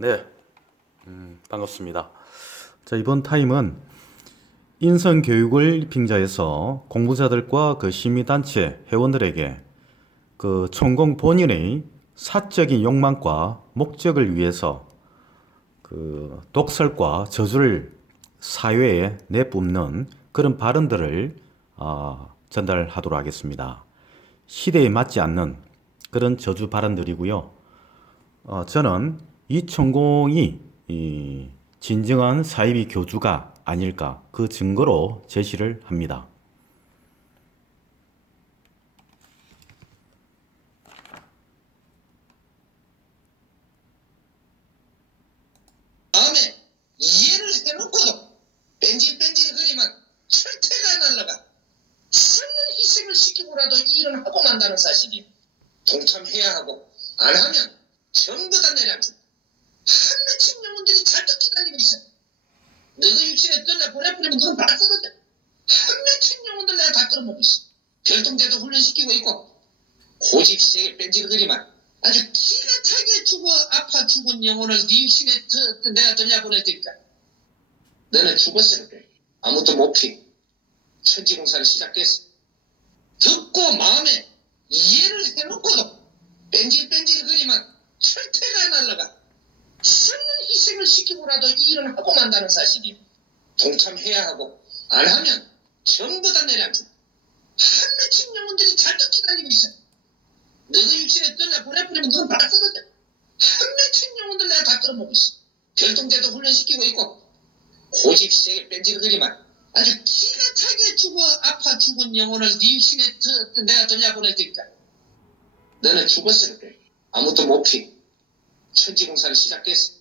네, 음, 반갑습니다. 자, 이번 타임은 인성 교육을 빙자해서 공부자들과 그 시민단체 회원들에게 그 천공 본인의 사적인 욕망과 목적을 위해서 그 독설과 저주를 사회에 내뿜는 그런 발언들을 아, 전달하도록 하겠습니다. 시대에 맞지 않는 그런 저주 발언들이고요. 어, 저는 이 천공이 이 진정한 사이비 교주가 아닐까 그 증거로 제시를 합니다. 다음에 이해를 해놓고도 뺀질뺀질거리면 철퇴가 날라가 썩는 희생을 시키고라도 이 일을 하고 만다는 사실이 동참해야 하고 안 하면 전부 다 내려앉고 한 맺힌 영혼들이 잔뜩 기다리고 있어. 너가 육신에 떠나 보내버리면 넌 바로 떨어져. 한 맺힌 영혼들 내가 다 끌어먹고 있어. 별동대도 훈련시키고 있고 고집세게 뺀질거리만 아주 기가 차게 죽어 아파 죽은 영혼을 네 육신에 저- 저- 내가 돌려보낼 테니까? 너는 죽었을 때 아무도 못 피. 천지공사를 시작했어. 듣고 마음에 이해를 해놓고도 뺀질뺀질거리면 철퇴가 날라가 썩는 희생을 시키고라도 이 일을 하고 만다는 사실이 동참해야 하고 안 하면 전부 다 내려앉고 한 맺힌 영혼들이 잔뜩 기다리고 있어. 너가 육신에 떠나 보내버리면 넌 떨어져. 한 맺힌 영혼들 내가 다 끌어먹고 있어. 별동대도 훈련시키고 있고 고집 세게 뺀질거리만 아주 기가 차게 죽어 아파 죽은 영혼을 네 육신에 저- 내가 돌려보낼 테니까 너는 죽었을 때 아무도 못 피. 천지공사를 시작했어.